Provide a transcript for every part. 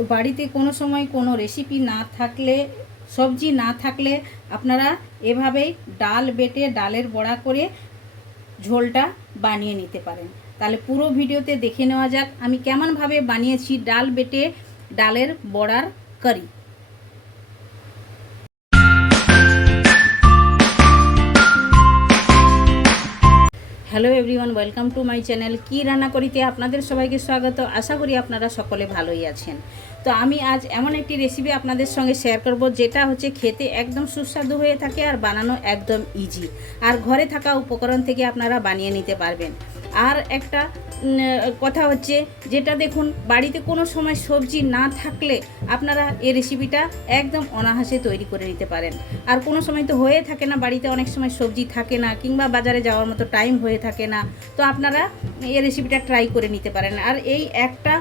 তো বাড়িতে কোনো সময় কোনো রেসিপি না থাকলে, সবজি না থাকলে আপনারা এভাবেই ডাল বেটে ডালের বড়া করে ঝোলটা বানিয়ে নিতে পারেন। তাহলে পুরো ভিডিওতে দেখে নেওয়া যাক আমি কেমনভাবে বানিয়েছি ডাল বেটে ডালের বড়ার curry hello everyone welcome to my channel কি রান্না করিতে আপনাদের সবাইকে স্বাগত। আশা করি আপনারা সকলে ভালোই আছেন। তো আমি আজ এমন একটি রেসিপি আপনাদের সঙ্গে শেয়ার করব, যেটা হচ্ছে খেতে একদম সুস্বাদু হয়ে থাকে আর বানানো একদম ইজি আর ঘরে থাকা উপকরণ থেকে আপনারা বানিয়ে নিতে পারবেন। আর একটা কথা হচ্ছে, যেটা দেখুন, বাড়িতে কোনো সময় সবজি না থাকলে আপনারা এই রেসিপিটা একদম অনাহাসে তৈরি করে নিতে পারেন। আর কোনো সময় তো হয়ে থাকে না, বাড়িতে অনেক সময় সবজি থাকে না, কিংবা বাজারে যাওয়ার মতো টাইম হয়ে থাকে না, তো আপনারা এই রেসিপিটা ট্রাই করে নিতে পারেন। আর এই একটা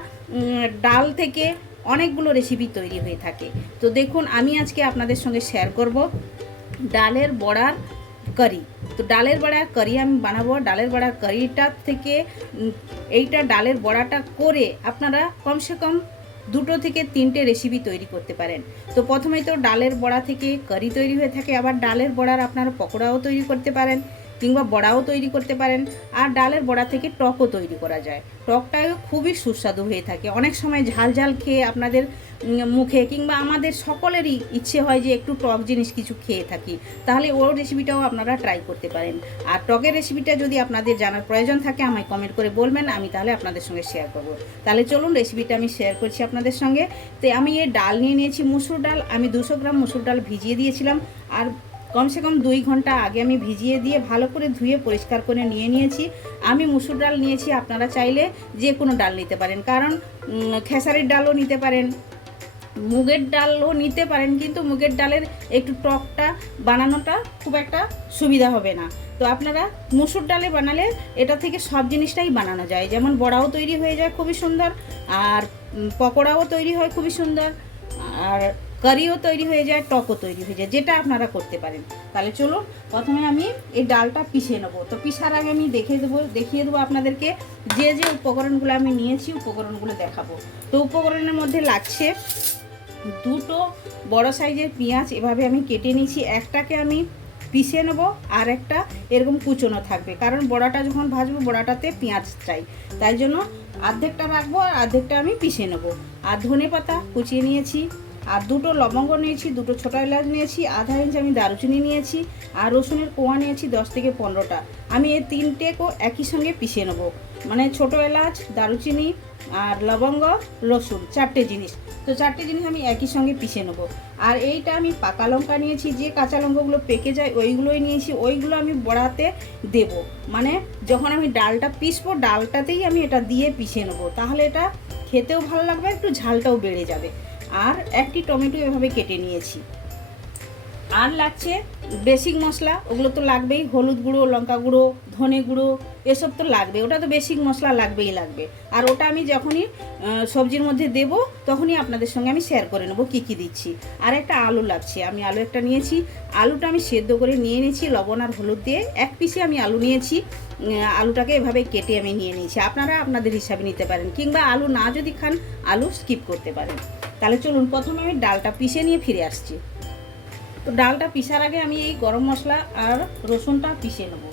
ডাল থেকে অনেকগুলো রেসিপি তৈরি হয়ে থাকে। তো দেখুন, আমি আজকে আপনাদের সঙ্গে শেয়ার করব ডালের বড়ার কারি তো ডালের বড়ার কারি আমি বানাবো। ডালের বড়ার কারিটার থেকে এইটা ডালের বড়াটা করে আপনারা কমসে কম দুটো থেকে তিনটে রেসিপি তৈরি করতে পারেন। তো প্রথমেই তো ডালের বড়া থেকে কারি তৈরি হয়ে থাকে। আবার ডালের বড়ার আপনারা পকোড়াও তৈরি করতে পারেন। কিংবা বড়াও তৈরি করতে পারেন, আর ডালের বড়া থেকে টকও তৈরি করা যায়। টকটাও খুবই সুস্বাদু হয়ে থাকে। অনেক সময় ঝাল ঝাল খেয়ে আপনাদের মুখে কিংবা আমাদের সকলেরই ইচ্ছে হয় যে একটু টক জিনিস কিছু খেয়ে থাকি। তাহলে ওর রেসিপিটাও আপনারা ট্রাই করতে পারেন। আর টকের রেসিপিটা যদি আপনাদের জানার প্রয়োজন থাকে, আমায় কমেন্ট করে বলবেন, আমি তাহলে আপনাদের সঙ্গে শেয়ার করব। তাহলে চলুন রেসিপিটা আমি শেয়ার করছি আপনাদের সঙ্গে। তো আমি এই ডাল নিয়ে নিয়েছি মুসুর ডাল। আমি দুশো গ্রাম মুসুর ডাল ভিজিয়ে দিয়েছিলাম। আর কমসে কম দুই ঘণ্টা আগে আমি ভিজিয়ে দিয়ে ভালো করে ধুয়ে পরিষ্কার করে নিয়ে নিয়েছি। আমি মুসুর ডাল নিয়েছি, আপনারা চাইলে যে কোনো ডাল নিতে পারেন। কারণ খেসারির ডালও নিতে পারেন, মুগের ডালও নিতে পারেন, কিন্তু মুগের ডালের একটু টকটা বানানোটা খুব একটা সুবিধা হবে না। তো আপনারা মুসুর ডালে বানালে এটা থেকে সব জিনিসটাই বানানো যায়। যেমন বড়াও তৈরি হয়ে যায় খুবই সুন্দর, আর পকোড়াও তৈরি হয় খুবই সুন্দর, আর কারিও তৈরি হয়ে যায়, টকও তৈরি হয়ে যায়, যেটা আপনারা করতে পারেন। তাহলে চলুন, প্রথমে আমি এই ডালটা পিষে নেব। তো পিসার আগে আমি দেখে দেবো, দেখিয়ে দেবো আপনাদেরকে যে যে উপকরণগুলো আমি নিয়েছি, উপকরণগুলো দেখাবো। তো উপকরণের মধ্যে লাগছে দুটো বড় সাইজের পেঁয়াজ, এভাবে আমি কেটে নিয়েছি। একটাকে আমি পিষে নেব, আর একটা এরকম কুচোনো থাকবে। কারণ বড়াটা যখন ভাজবো, বড়াটাতে পেঁয়াজ চাই। তাই জন্য অর্ধেকটা রাখব, আর অর্ধেকটা আমি পিষে নেব। আর ধনে পাতা কুচিয়ে নিয়েছি আর দুটো লবঙ্গ নিয়েছি, দুটো ছোটো এলাচ নিয়েছি, আধা ইঞ্চ আমি দারুচিনি নিয়েছি আর রসুনের কোয়া নিয়েছি দশ থেকে পনেরোটা। আমি এই তিনটেকেও একই সঙ্গে পিষে নেব। মানে ছোটো এলাচ, দারুচিনি আর লবঙ্গ, রসুন, চারটে জিনিস। তো চারটে জিনিস আমি একই সঙ্গে পিষে নেব। আর এইটা আমি পাকা লঙ্কা নিয়েছি, যে কাঁচা লঙ্কাগুলো পেকে যায় ওইগুলোই নিয়েছি, ওইগুলো আমি বড়াতে দেব। মানে যখন আমি ডালটা পিসবো ডালটাতেই আমি এটা দিয়ে পিষে নেব। তাহলে এটা খেতেও ভালো লাগবে, একটু ঝালটাও বেড়ে যাবে। আর একটি টমেটো এভাবে কেটে নিয়েছি। আর লাগছে বেসিক মশলা, ওগুলো তো লাগবেই, হলুদ গুঁড়ো, লঙ্কা গুঁড়ো, ধনে গুঁড়ো, এসব তো লাগবে, ওটা তো বেসিক মশলা লাগবেই লাগবে। আর ওটা আমি যখনই সবজির মধ্যে দেব, তখনই আপনাদের সঙ্গে আমি শেয়ার করে নেব কী কী দিচ্ছি। আর একটা আলু লাগছে, আমি আলু একটা নিয়েছি, আলুটা আমি সেদ্ধ করে নিয়ে নিয়েছি লবণ আর হলুদ দিয়ে, এক পিসে আমি আলু নিয়েছি আলুটাকে এভাবে কেটে আমি নিয়ে নিয়েছি। আপনারা আপনাদের হিসাবে নিতে পারেন, কিংবা আলু না যদি খান, আলু স্কিপ করতে পারেন। তাহলে চলুন প্রথমে আমি ডালটা পিষে নিয়ে ফিরে আসছি। তো ডালটা পিসার আগে আমি এই গরম মশলা আর রসুনটা পিষে নেব।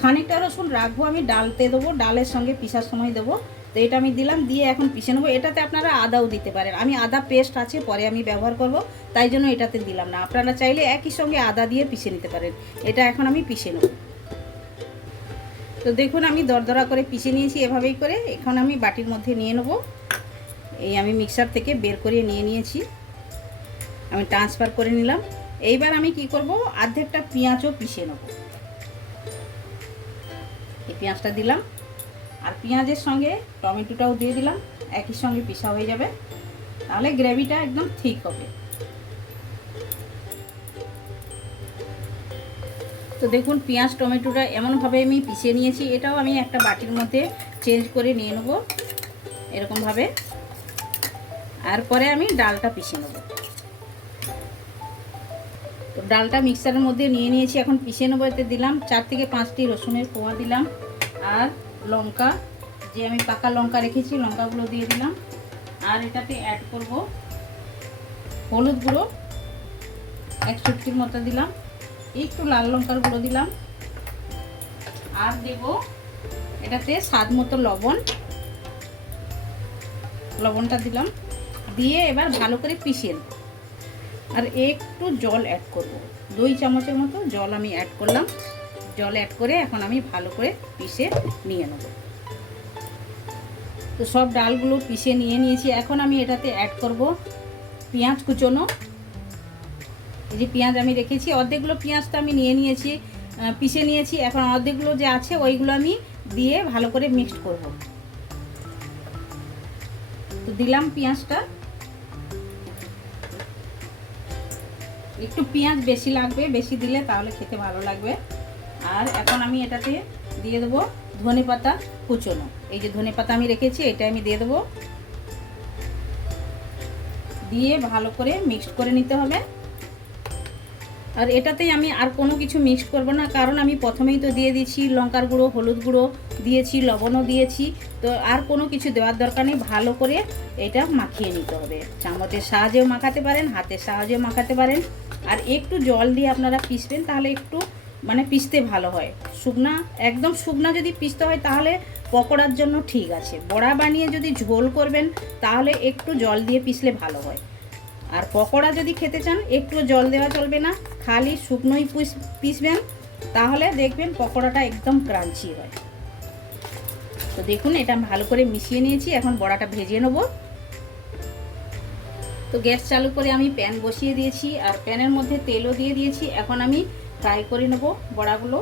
খানিকটা রসুন রাখব আমি, ডালতে দেবো, ডালের সঙ্গে পিসার সময় দেবো। তো এটা আমি দিলাম, দিয়ে এখন পিষে নেব। এটাতে আপনারা আদাও দিতে পারেন। আমি আদা পেস্ট আছে, পরে আমি ব্যবহার করব। তাই জন্য এটাতে দিলাম না। আপনারা চাইলে একই সঙ্গে আদা দিয়ে পিষে নিতে পারেন। এটা এখন আমি পিষে নেব। তো দেখুন, আমি দরদরা করে পিষে নিয়েছি এভাবেই করে। এখন আমি বাটির মধ্যে নিয়ে নেব। এই আমি মিক্সার থেকে বের করে নিয়ে নিয়েছি। আমি ট্রান্সফার করে নিলাম। এইবার আমি কি করব? অর্ধেকটা পেঁয়াজও পিষে নেব। এই পেঁয়াজটা দিলাম। আর পেঁয়াজের সঙ্গে টমেটোটাও দিয়ে দিলাম। একই সঙ্গে পিসা হয়ে যাবে। তাহলে গ্রেভিটা একদম ঠিক হবে। তো দেখুন, পেঁয়াজ, টমেটোটা এমনভাবে আমি পিষে নিয়েছি। এটাও আমি একটা বাটির মধ্যে চেঞ্জ করে নিয়ে নেব। এরকমভাবে। আর পরে আমি ডালটা পিষে নেব। তো ডালটা মিক্সারের মধ্যে নিয়ে নিয়েছি, এখন পিষে নেব, এতে দিলাম চার থেকে পাঁচটি রসুনের কোয়া দিলাম আর লঙ্কা, যে আমি পাকা লঙ্কা রেখেছি, লঙ্কাগুলো দিয়ে দিলাম। আর এটাতে অ্যাড করব হলুদ গুঁড়ো, এক চুটকির মতো দিলাম, একটু লাল লঙ্কার গুঁড়ো দিলাম। আর দেব এটাতে স্বাদ মতো লবণ, লবণটা দিলাম। দিয়ে এবার ভালো করে পিষিয়ে নেব। আর একটু জল অ্যাড করব। দুই চামচের মতো জল আমি অ্যাড করলাম। জল অ্যাড করে এখন আমি ভালো করে পিষে নিয়ে নেব। তো সব ডালগুলো পিষে নিয়ে নিয়েছি। এখন আমি এটাতে অ্যাড করব পেঁয়াজ কুচোনো। এই যে পেঁয়াজ আমি রেখেছি, অর্ধেকগুলো পেঁয়াজটা আমি নিয়ে নিয়েছি পিষে নিয়েছি। এখন অর্ধেকগুলো যে আছে, ওইগুলো আমি দিয়ে ভালো করে মিক্সড করব। তো দিলাম পেঁয়াজটা। একটু পেঁয়াজ বেশি লাগবে, বেশি দিলে তাহলে খেতে ভালো লাগবে। আর এখন আমি এটাতে দিয়ে দেবো ধনে পাতা কুচনো। এই যে ধনে পাতা আমি রেখেছি, এটা আমি দিয়ে দেবো। দিয়ে ভালো করে মিক্সড করে নিতে হবে। আর এটাতেই আমি আর কোনো কিছু মিক্স করব না, কারণ আমি প্রথমেই তো দিয়ে দিয়েছি লঙ্কার গুঁড়ো, হলুদ গুঁড়ো দিয়েছি, লবণও দিয়েছি, তো আর কোনো কিছু দেওয়ার দরকার নেই, ভালো করে এটা মাখিয়ে নিতে হবে। চামচের সাহায্যেও মাখাতে পারেন, হাতের সাহায্যেও মাখাতে পারেন। আর একটু জল দিয়ে আপনারা পিসবেন তাহলে একটু মানে পিসতে ভালো হয়। শুকনা, একদম শুকনা যদি পিসতে হয়, তাহলে পকোড়ার জন্য ঠিক আছে। বড়া বানিয়ে যদি ঝোল করবেন, তাহলে একটু জল দিয়ে পিসলে ভালো হয়। আর পকোড়া যদি খেতে চান, একটু জল দেওয়া চলবে না। খালি শুকনোই পিস পিসবেন তাহলে দেখবেন পকোড়াটা একদম ক্রাঞ্চি হয়। তো দেখুন, এটা ভালো করে মিশিয়ে নিয়েছি। এখন বড়াটা ভেজে নেব। তো গ্যাস চালু করে আমি প্যান বসিয়ে দিয়েছি আর প্যানের মধ্যে তেলও দিয়ে দিয়েছি। এখন আমি ফ্রাই করে নেব বড়াগুলো।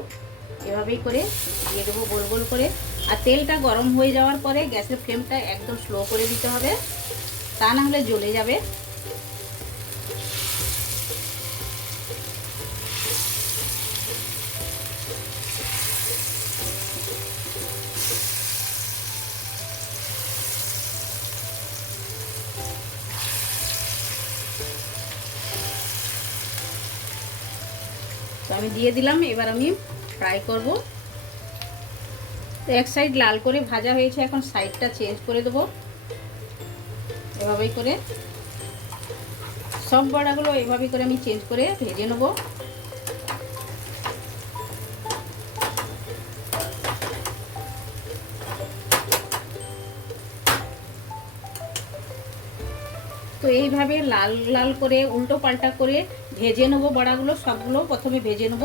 এভাবেই করে দিয়ে দেবো গোল গোল করে। আর তেলটা গরম হয়ে যাওয়ার পরে গ্যাসের ফ্লেমটা একদম স্লো করে দিতে হবে। তা না হলে জ্বলে যাবে। তো আমি দিয়ে দিলাম, এবার আমি ফ্রাই করব। এক সাইড লাল করে ভাজা হয়েছে, এখন সাইডটা চেঞ্জ করে দেবো। এভাবেই করে সব বড়াগুলো এভাবেই করে আমি চেঞ্জ করে ভেজে নেব। তো এইভাবে লাল লাল করে উল্টো পাল্টা করে ভেজে নেব বড়াগুলো, সবগুলো প্রথমে ভেজে নেব।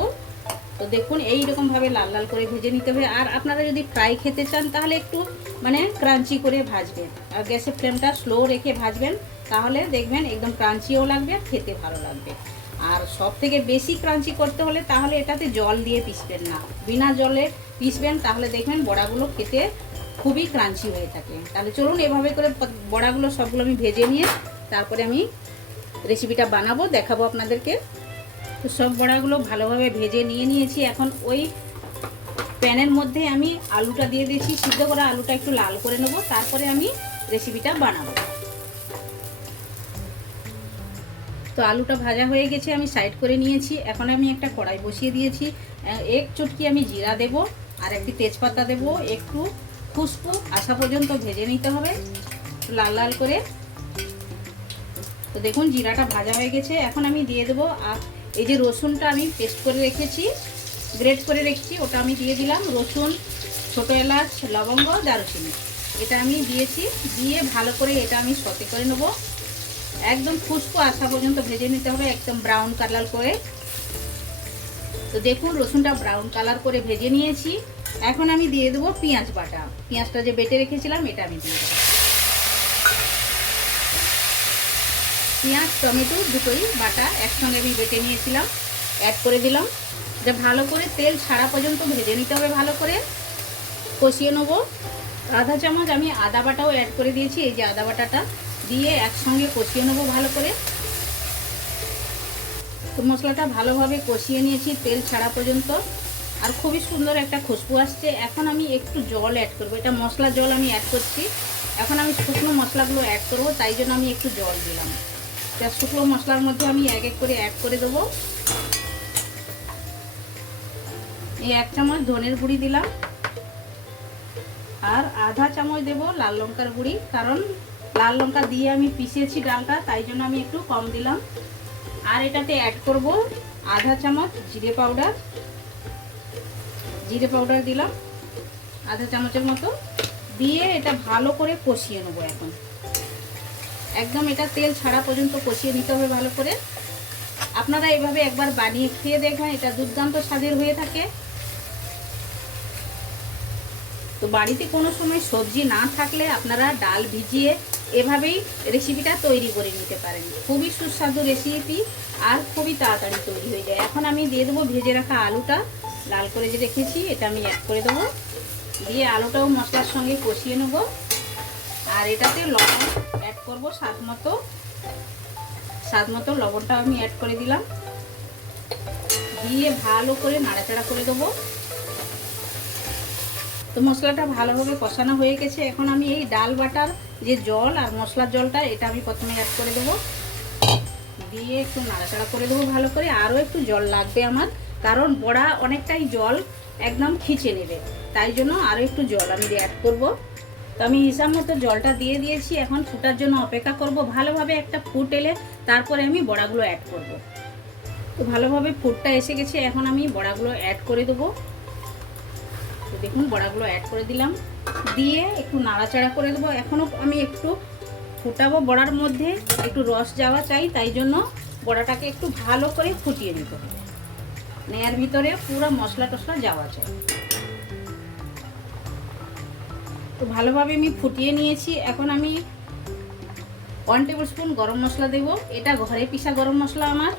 তো দেখুন এই রকম ভাবে লাল লাল করে ভেজে নিতে হবে। আর আপনারা যদি ফ্রাই খেতে চান, তাহলে একটু মানে ক্রাঞ্চি করে ভাজবেন। আর গ্যাসের ফ্লেমটা স্লো রেখে ভাজবেন, তাহলে দেখবেন একদম ক্রাঞ্চিও লাগবে আর খেতে ভালো লাগবে। আর সব থেকে বেশি ক্রাঞ্চি করতে হলে, তাহলে এটাতে জল দিয়ে পিসবেন না। বিনা জলে পিসবেন তাহলে দেখবেন বড়াগুলো খেতে খুবই ক্রাঞ্চি হয়ে থাকে। তাহলে চলুন, এভাবে করে বড়াগুলো সবগুলো আমি ভেজে নিয়ে, তারপরে আমি রেসিপিটা বানাবো, দেখাবো আপনাদেরকে। তো সব বড়াগুলো ভালোভাবে ভেজে নিয়ে নিয়েছি। এখন ওই প্যানের মধ্যে আমি আলুটা দিয়ে দিয়েছি, সিদ্ধ করা আলুটা একটু লাল করে নেব, তারপরে আমি রেসিপিটা বানাবো। তো আলুটা ভাজা হয়ে গেছে, আমি সাইড করে নিয়েছি। এখন আমি একটা কড়াই বসিয়ে দিয়েছি। এক চটকি আমি জিরা দেব আর একটি তেজপাতা দেব। একটু খুশবু আসা পর্যন্ত ভেজে নিতে হবে। লাল লাল করে তো দেখুন, জিরাটা ভাজা হয়ে গেছে। এখন আমি দিয়ে দেবো আর এই যে রসুনটা আমি পেস্ট করে রেখেছি, গ্রেট করে রেখেছি, ওটা আমি দিয়ে দিলাম রসুন, ছোটো এলাচ, লবঙ্গ, দারুচিনি। এটা আমি দিয়েছি, দিয়ে ভালো করে এটা আমি সতে করে নেব। একদম খুশকো আসা পর্যন্ত ভেজে নিতে হবে, একদম ব্রাউন কালার করে। তো দেখুন, রসুনটা ব্রাউন কালার করে ভেজে নিয়েছি। এখন আমি দিয়ে দেবো পেঁয়াজ বাটা। পেঁয়াজটা যে বেটে রেখেছিলাম, এটা আমি দিয়ে দেবো। পেঁয়াজ, টমেটো দুটোই বাটা একসঙ্গে আমি বেটে নিয়েছিলাম অ্যাড করে দিলাম। যা ভালো করে তেল ছাড়া পর্যন্ত ভেজে নিতে হবে ভালো করে। কষিয়ে নেব। আধা চামচ আমি আদা বাটাও অ্যাড করে দিয়েছি, এই যে আদা বাটাটা দিয়ে একসঙ্গে কষিয়ে নেব ভালো করে। তো মশলাটা ভালোভাবে কষিয়ে নিয়েছি তেল ছাড়া পর্যন্ত। আর খুবই সুন্দর একটা খুশবু আসছে। এখন আমি একটু জল অ্যাড করব। এটা মশলা জল আমি অ্যাড করছি। এখন আমি শুকনো মশলাগুলো অ্যাড করব, তাই জন্য আমি একটু জল দিলাম। তা শুকনো মশলার মধ্যে আমি এক এক করে অ্যাড করে দেবো। এই এক চামচ ধনের গুঁড়ি দিলাম। আর আধা চামচ দেব লাল লঙ্কার গুঁড়ি, কারণ লাল লঙ্কা দিয়ে আমি পিষেছি ডালটা, তাই জন্য আমি একটু কম দিলাম। আর এটাতে অ্যাড করব আধা চামচ জিরে পাউডার। জিরে পাউডার দিলাম আধা চামচের মতো। দিয়ে এটা ভালো করে কষিয়ে নেব এখন। একদম এটা তেল ছাড়া পর্যন্ত কষিয়ে নিতে হবে ভালো করে। আপনারা এভাবে একবার বানিয়ে খেয়ে দেখবেন, এটা দুর্দান্ত স্বাদের হয়ে থাকে। তো বাড়িতে কোনো সময় সবজি না থাকলে আপনারা ডাল ভিজিয়ে এভাবেই রেসিপিটা তৈরি করে নিতে পারেন। খুবই সুস্বাদু রেসিপি আর খুবই তাড়াতাড়ি তৈরি হয়ে যায়। এখন আমি দিয়ে দেবো ভেজে রাখা আলুটা। লাল করে যে রেখেছি, এটা আমি অ্যাড করে দেবো। দিয়ে আলুটাও মশলার সঙ্গে কষিয়ে নেব। আর এটাতে লবণ করব। স্বাদ মতো স্বাদ মতো লবণটা আমি অ্যাড করে দিলাম। দিয়ে ভালো করে নাড়াচাড়া করে দেবো। তো মশলাটা ভালোভাবে কষানো হয়ে গেছে। এখন আমি এই ডাল বাটার যে জল আর মশলার জলটা, এটা আমি প্রথমে অ্যাড করে দেবো। দিয়ে একটু নাড়াচাড়া করে দেবো ভালো করে। আরও একটু জল লাগবে আমার, কারণ বড়া অনেকটাই জল একদম খিচে নেবে। তাই জন্য আরও একটু জল আমি অ্যাড করব। তো আমি হিসাব মতো জলটা দিয়ে দিয়েছি। এখন ফুটার জন্য অপেক্ষা করব। ভালোভাবে একটা ফুট এলে তারপরে আমি বড়াগুলো অ্যাড করব। তো ভালোভাবে ফুটটা এসে গেছে। এখন আমি বড়াগুলো অ্যাড করে দেবো। তো দেখুন, বড়াগুলো অ্যাড করে দিলাম। দিয়ে একটু নাড়াচাড়া করে দেবো। এখনও আমি একটু ফুটাবো বড়ার মধ্যে। একটু রস যাওয়া চাই, তাই জন্য বড়াটাকে একটু ভালো করে ফুটিয়ে নিতে হবে। নেয়ার ভিতরে পুরো মশলা টশলা যাওয়া চাই। তো ভালোভাবে আমি ফুটিয়ে নিয়েছি। এখন আমি ওয়ান টেবিল স্পুন গরম মশলা দেব। এটা ঘরে পিসা গরম মশলা আমার।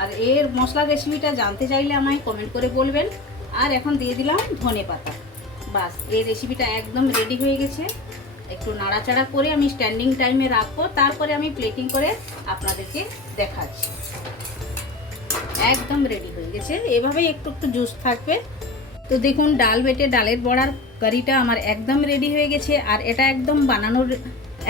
আর এর মশলার রেসিপিটা জানতে চাইলে আমায় কমেন্ট করে বলবেন। আর এখন দিয়ে দিলাম ধনে পাতা। বাস, এই রেসিপিটা একদম রেডি হয়ে গেছে। একটু নাড়াচাড়া করে আমি স্ট্যান্ডিং টাইমে রাখব। তারপরে আমি প্লেটিং করে আপনাদেরকে দেখাচ্ছি। একদম রেডি হয়ে গেছে। এভাবেই একটু একটু জুস থাকবে। তো দেখুন, ডাল বেটে ডালের বড়ার কারিটা আমার একদম রেডি হয়ে গেছে আর এটা একদম বানানোর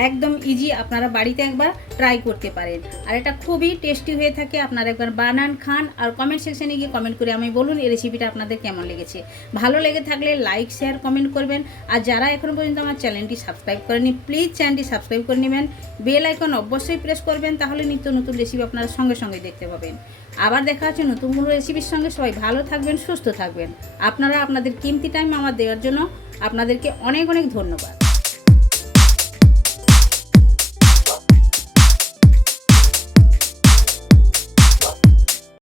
একদম ইজি আপনারা বাড়িতে একবার ট্রাই করতে পারেন। আর এটা খুবই টেস্টি হয়ে থাকে। আপনারা একবার বানান, খান আর কমেন্ট সেকশানে গিয়ে কমেন্ট করে আমি বলুন এই রেসিপিটা আপনাদের কেমন লেগেছে। ভালো লেগে থাকলে লাইক শেয়ার কমেন্ট করবেন। আর যারা এখনও পর্যন্ত আমার চ্যানেলটি সাবস্ক্রাইব করেনি প্লিজ চ্যানেলটি সাবস্ক্রাইব করে নেবেন। বেল আইকন অবশ্যই প্রেস করবেন, তাহলে নিত্য নতুন রেসিপি আপনারা সঙ্গে সঙ্গে দেখতে পাবেন। আবার দেখা হচ্ছে নতুন কোনো রেসিপির সঙ্গে। সবাই ভালো থাকবেন, সুস্থ থাকবেন। আপনারা আপনাদের কিমতি টাইম আমার দেওয়ার জন্য আপনাদেরকে অনেক অনেক ধন্যবাদ।